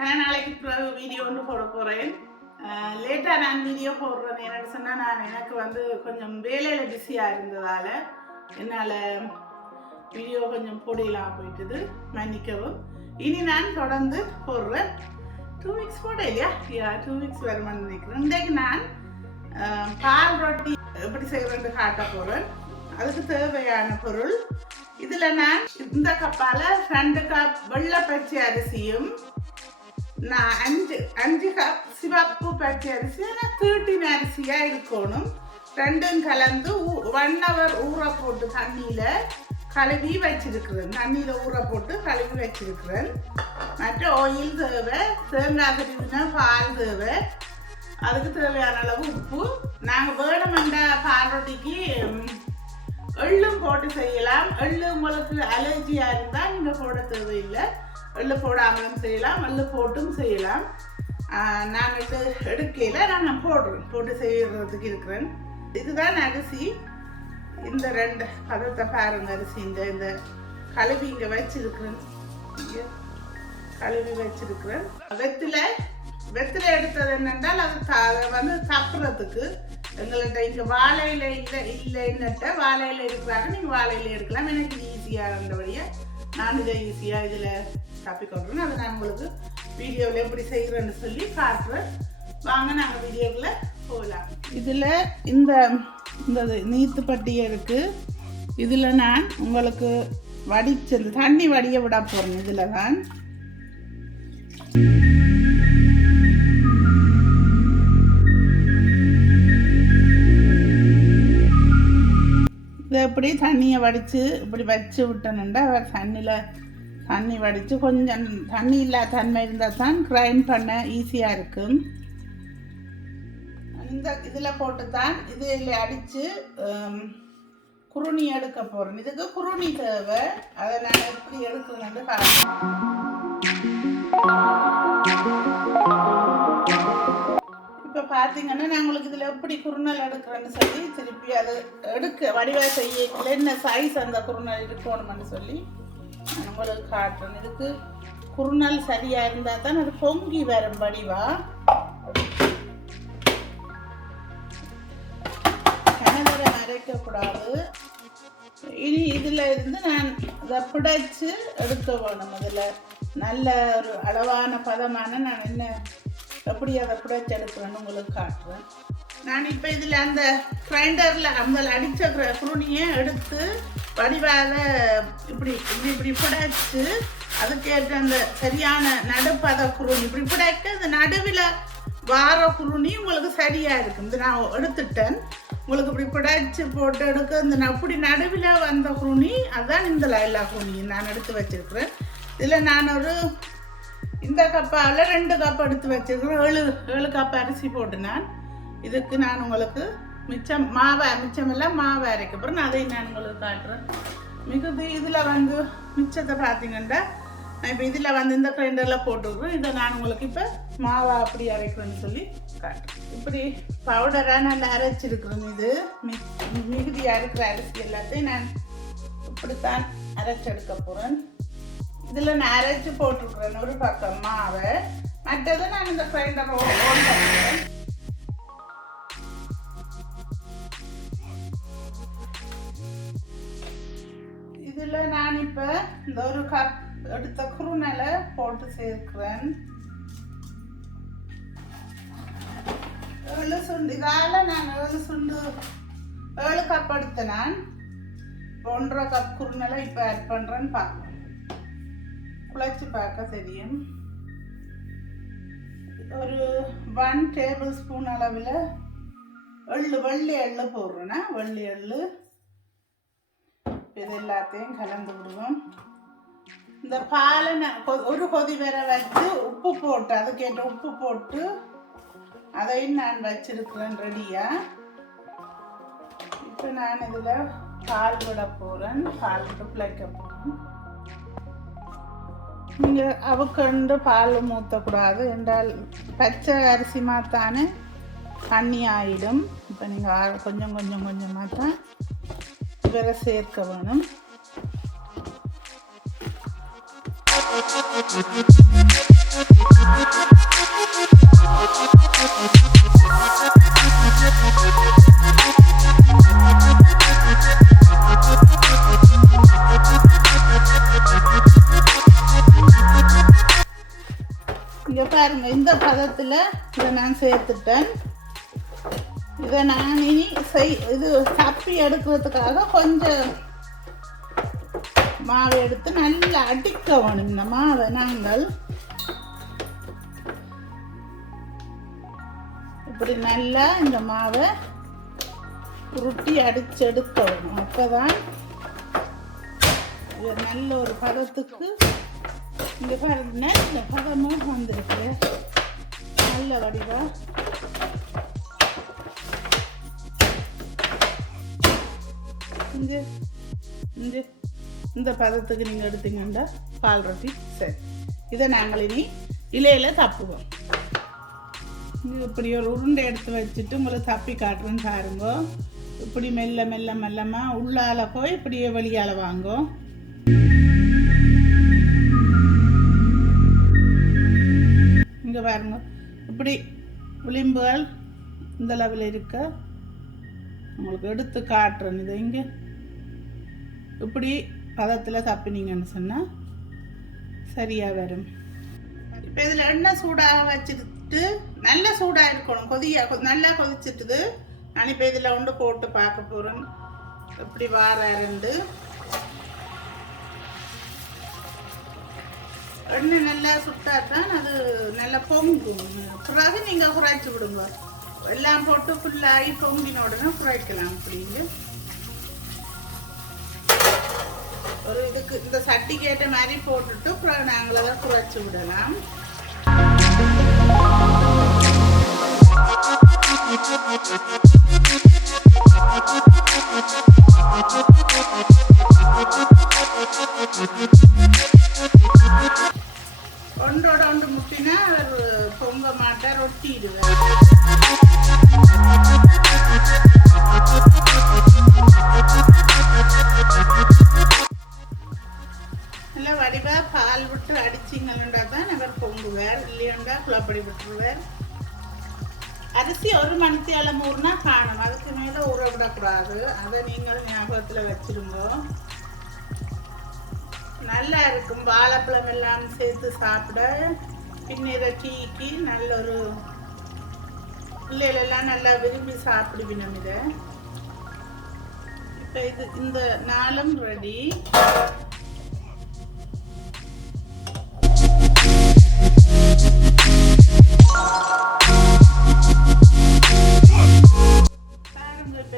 நாளைக்கு வீடியோ ஒன்று போட போகிறேன். லேட்டாக நான் வீடியோ போடுறேன். என்னென்னு சொன்னால் எனக்கு கொஞ்சம் வேலையில் பிஸியாக இருந்ததால் என்னால் வீடியோ கொஞ்சம் போடலாம் போயிட்டுது, மன்னிக்கவும். இனி நான் தொடர்ந்து போடுறேன். 2 வீக்ஸ் போட இல்லையா? 2 வீக்ஸ் வருமானு நினைக்கிறேன். இன்றைக்கு நான் பால் ரொட்டி எப்படி செய்கிறேன்னு காட்ட போகிறேன். அதுக்கு தேவையான பொருள் இதில் நான் இந்த கப்பால் 2 கப் வெள்ளை பச்சை அரிசியும், நான் 5 கப் சிவப்பு பச்சை அரிசி, ஆனால் 13 அரிசியாக இருக்கணும். ரெண்டும் கலந்து 1 hour ஊற போட்டு தண்ணியில் கழுவி வச்சிருக்கிறேன். தண்ணியில் ஊற போட்டு கழுவி வச்சிருக்கிறேன். மற்ற ஆயில் தேவை, தேங்காய் திருவினா பால் தேவை, அதுக்கு தேவையான அளவு உப்பு. நாங்கள் வேணுமெண்டா பால் ரொட்டிக்கு எள்ளும் போட்டு செய்யலாம். எள்ளு உங்களுக்கு அலர்ஜியாக இருந்தால் நீங்கள் போட தேவையில்லை. எள்ளு போடாமலும் செய்யலாம், எள்ளு போட்டும் செய்யலாம். நான் எடுக்கையில் நான் போட்டு செய்கிறதுக்கு இருக்கிறேன். இதுதான் அரிசி. இந்த 2 பதத்தை பாருங்க. அரிசி இந்த கழுவி இங்கே வச்சிருக்கிறேன். இங்கே கழுவி வச்சிருக்கிறேன். வெத்திலை எடுத்தது என்னென்றால் அது தப்புறதுக்கு எங்கள்கிட்ட இங்கே வாழையில இல்லைன்னுட்ட வாழையில இருக்கிறாங்க. நீங்கள் வாழையில எடுக்கலாம். எனக்கு ஈஸியாக இருந்தபடியாக நான் இதை ஈஸியாக இதில் தப்பிக்கொள்கிறேன். அதை நான் உங்களுக்கு வீடியோவில் எப்படி செய்கிறேன்னு சொல்லி காட்டுறேன். வாங்க நாங்கள் வீடியோக்குள்ளே போகலாம். இதில் இந்த நீத்து பட்டியை இருக்குது. இதில் நான் உங்களுக்கு வடிச்சது தண்ணி வடிய விட போகிறேன். இதில் தான் இதை எப்படி தண்ணியை வடித்து இப்படி வச்சு விட்டேனுண்டா தண்ணி வடித்து கொஞ்சம் தண்ணி இல்லாத தன்மை இருந்தால் தான் கிரைண்ட் பண்ண ஈஸியாக இருக்கும். இந்த இதில் போட்டு தான் இதில் அடித்து குருணி எடுக்க போகிறேன். இதுக்கு குருணி தேவை. அதை நான் எப்படி எடுக்கணுன்னு காட்டுறேன். இப்போ பார்த்தீங்கன்னா நான் உங்களுக்கு இதில் எப்படி குருணல் எடுக்கிறேன்னு சொல்லி திருப்பி அது வடிவாக செய்யல என்ன சைஸ் அந்த குருணல் இருக்கணும்னு சொல்லி நான் உங்களுக்கு காட்டுறேன். இதுக்கு குருணல் சரியாக இருந்தால் தான் அது பொங்கி வரும் வடிவா. கனவரை அரைக்கக்கூடாது. இனி இதில் இருந்து நான் அதை பிடைச்சு எடுக்க வேணும். அதில் நல்ல ஒரு அளவான பதமான நான் என்ன எப்படி அதை பிடைச்சி எடுக்கிறேன்னு உங்களுக்கு காட்டுறேன். நான் இப்போ இதில் அந்த கிரைண்டரில் அந்த அடித்த குருணியை எடுத்து வடிவாக இப்படி பிடைச்சு அதுக்கேற்ற அந்த சரியான நடுப்பத குருணி இப்படி பிடைக்க அந்த நடுவில் வார குருணி உங்களுக்கு சரியாக இருக்கும். இது நான் எடுத்துட்டேன். உங்களுக்கு இப்படி பிடைச்சி போட்டு எடுக்க இந்த அப்படி நடுவில் வந்த குருணி அதுதான் இந்த எல்லா குருணியும் நான் எடுத்து வச்சிருக்கிறேன். இதில் நான் இந்த கப்பால் 2 கப் எடுத்து வச்சிருக்கிறேன். 7 கப் அரிசி போட்டு இதுக்கு நான் உங்களுக்கு மிச்சமெல்லாம் மாவை அரைக்க போகிறேன். அதையும் நான் உங்களுக்கு காட்டுறேன். மிகுதி இதில் மிச்சத்தை பார்த்தீங்கன்னா நான் இப்போ இதில் இந்த கிரைண்டரில் போட்டுருக்குறேன். இதை நான் உங்களுக்கு இப்போ மாவை அப்படி அரைக்கிறேன்னு சொல்லி காட்டுறேன். இப்படி பவுடராக நான் அரைச்சிருக்கிறேன். இது மிகுதியாக இருக்கிற அரிசி எல்லாத்தையும் நான் இப்படித்தான் அரைச்செடுக்க போகிறேன். இதில் நான் அரைச்சி போட்டிருக்கிறேன் ஒரு பக்கம் மாவை. மற்றது நான் இந்த கிரைண்டர் ஓன் பண்ணுறேன். இதில் நான் இப்போ இந்த ஒரு கப் எடுத்த குருணலை போட்டு சேர்க்கிறேன். 7 சுண்டு இதால் நான் 7 கப் எடுத்தேன். நான் 1.5 கப் குருணலை இப்போ ஆட் பண்ணுறேன்னு பார்க்கணும். குழச்சி பார்க்க தெரியும். ஒரு 1 டேபிள் ஸ்பூன் அளவில் வெள்ளை எள்ளு போடுறேன்னா வெள்ளை எள்ளு இது எல்லாத்தையும் கலந்து விடுவோம். இந்த பாலை ஒரு கொதி வர வச்சு உப்பு போட்டு அதுக்கேற்ற உப்பு போட்டு அதையும் நான் வச்சிருக்கிறேன் ரெடியாக. இப்போ நான் இதில் பால் விட போகிறேன். பால் விட்டு பிழைக்க போகிறேன். நீங்கள் அவுக்கண்டு பால் ஊற்றக்கூடாது என்றால் பச்சை அரிசி மாத்தானே தண்ணி ஆகிடும். இப்போ நீங்கள் கொஞ்சமாக தான் வேற சேர்க்க வேணும். இங்கே பாருங்க, இந்த பதத்தில் இதை நான் சேர்த்துட்டேன். இதை நான் இனி இது தப்பி எடுக்கிறதுக்காக கொஞ்சம் மாவை எடுத்து நல்லா அடிக்க வேணும். இந்த மாவை நாங்கள் இப்படி நல்லா இந்த மாவை உருட்டி அடிச்சு எடுக்க வேணும். அப்போதான் இது நல்ல ஒரு பதத்துக்கு இங்கே பாருங்க, நல்ல பதமும் வந்திருக்கு. நல்ல வடிவா இந்த பதத்துக்கு நீங்கள் எடுத்தீங்கன்னா பால் ரொட்டி சரி. இதை நாங்கள் இனி இலையில் தப்புவோம். இப்படி ஒரு உருண்டை எடுத்து வச்சுட்டு உங்களுக்கு தப்பி காட்டுறேன்னு பாருங்க. இப்படி மெல்ல மெல்ல மெல்லமாக உள்ளால போய் இப்படியே வெளியால் வாங்கும். இங்கே பாருங்க, இப்படி விளிம்புகள் இந்த லெவலில் இருக்க உங்களுக்கு எடுத்து காட்டுறேன். இதை இங்கே இப்படி பதத்தில் தப்பினீங்கன்னு சொன்னால் சரியாக வரும். இப்போ இதில் எண்ணெய் சூடாக வச்சுட்டு நல்லா சூடாக இருக்கணும். நல்லா கொதிச்சிட்டுது. நான் இப்போ இதில் ஒன்று போட்டு பார்க்க போகிறேன். இப்படி வாரண்டு எண்ணெய் நல்லா சுட்டாதான் அது நல்லா பொங்கும். பிறகு நீங்கள் குறைச்சி விடுங்க. எல்லாம் போட்டு ஃபுல்லாகி பொங்கின உடனே குறைக்கலாம். அப்படிங்க ஒரு இதுக்கு இந்த சட்டிக்கு ஏற்ற மாதிரி போட்டுட்டு அப்புறம் நாங்கள் அதை குறைச்சி விடலாம். ஒன்றோட ஒன்று முட்டினா பொங்க மாட்டா ரொட்டிடுவேன். நல்லா வடிவாக பால் விட்டு அடிச்சிங்கன்னா தான் அவர் பொங்குவார். இல்லையாண்டா குழப்படி விட்டுருவார். அரிசி ஒரு மணித்தியாலம் ஊறுனா காணும். அதுக்கு மேலே ஊற விடக்கூடாது. அதை நீங்கள் ஞாபகத்தில் வச்சுருங்க. நல்லா இருக்கும். வாழைப்பழம் எல்லாம் சேர்த்து சாப்பிட பின்னிற டீக்கு நல்ல ஒரு பிள்ளைகளெல்லாம் நல்லா விரும்பி சாப்பிடுவினோம். இதை இப்போ இந்த நாளும் ரெடி.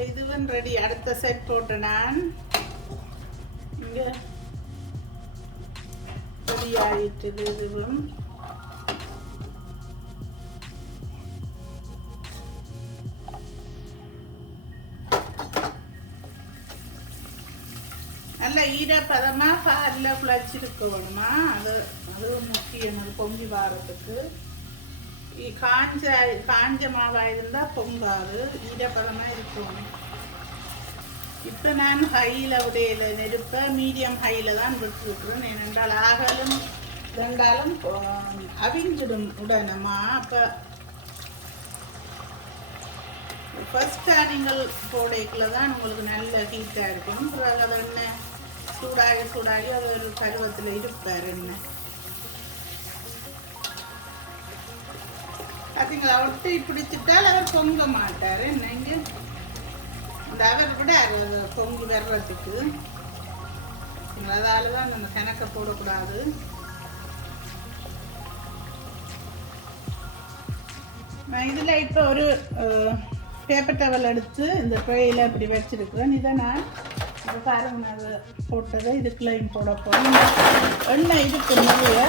இதுவும் ரெடி. அடுத்த செட் போட்டு நான் இங்கே ரெடி ஆகிட்டுது. இதுவும் நல்லா ஈரப்பதமாக பாலில் குழச்சிருக்கணுமா. அதுவும் முக்கியம். அது பொங்கி வாரத்துக்கு. காஞ்ச மாவாக இருந்தால் பொங்காது. ஈரப்பதமாக இருக்கும். இப்போ நான் ஹையில் உடையில நெருப்ப மீடியம் ஹையில் தான் விட்டுருக்குறேன். ஏனென்றால் ஆகலும் ரெண்டாலும் அவிஞ்சிடும் உடனேமா. அப்போ ஃபஸ்ட்டாக நீங்கள் போடைக்குள்ள தான் உங்களுக்கு நல்ல ஹீட்டாக இருக்கும். பிறகு அது எண்ணெய் சூடாகி அது ஒரு பருவத்தில் இருப்பார். எண்ணெய் பார்த்தீங்களா, ஒட்டி பிடிச்சிட்டால் அவர் பொங்க மாட்டார். என்னங்க இந்த அவர் விட பொங்கி வர்றதுக்கு அதால தான் நம்ம கணக்கை போடக்கூடாது. நான் இதில் இப்போ ஒரு பேப்பர் டவல் எடுத்து இந்த ட்ரேயில் இப்படி வச்சிருக்கிறேன். இதை நான் இப்போ பாருங்க, நான் போட்டதை இதுக்குள்ளையும் போட போகிறேன். எண்ணெய் இதுக்கு நிறைய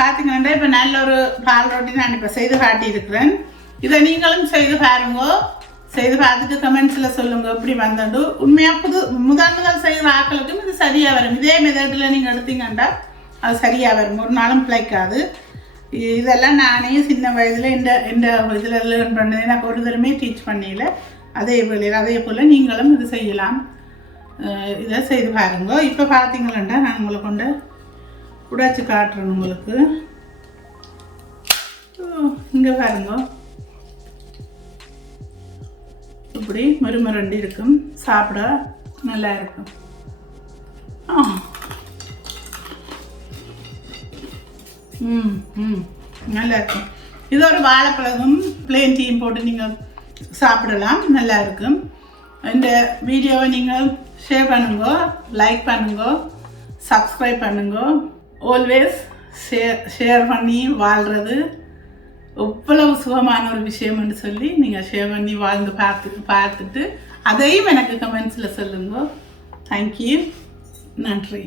பார்த்தீங்கன்னா இப்போ நல்ல ஒரு பால் ரொட்டி நான் இப்போ செய்து காட்டியிருக்கிறேன். இதை நீங்களும் செய்து பாருங்க. செய்து பார்த்துட்டு கமெண்ட்ஸில் சொல்லுங்கள் எப்படி வந்துட்டு. உண்மையாக முதல் செய்கிற ஆக்களுக்கும் இது சரியாக வரும். இதே மெத்தடில் நீங்கள் எடுத்தீங்கன்னா அது சரியாக வரும். ஒரு நாளும் பிழைக்காது. இதெல்லாம் நானே சின்ன வயதில் இந்த இதில் லேர்ன் பண்ணது. எனக்கு ஒரு தடவை டீச் பண்ணல. அதே போல் நீங்களும் இது செய்யலாம். இதை செய்து பாருங்க. இப்போ பார்த்தீங்களா நான் உங்களை கொண்டு உடைச்சி காட்டுறேன் உங்களுக்கு. இங்கே பாருங்க, இப்படி மறுமரண்டி இருக்கும், சாப்பிட நல்லா இருக்கும். நல்லா இருக்கும். இது ஒரு வாழைப்பழமும் பிளேன் டீயும் போட்டு நீங்கள் சாப்பிடலாம், நல்லா இருக்கும். இந்த வீடியோவை நீங்கள் ஷேர் பண்ணுங்க, லைக் பண்ணுங்க, சப்ஸ்கிரைப் பண்ணுங்க. ஆல்வேஸ் ஷேர் பண்ணி வாழ்கிறது எவ்வளவு சுகமான ஒரு விஷயம்னு சொல்லி நீங்கள் ஷேர் பண்ணி வாழ்ந்து பார்த்துட்டு அதையும் எனக்கு கமெண்ட்ஸில் சொல்லுங்க. தேங்க்யூ, நன்றி.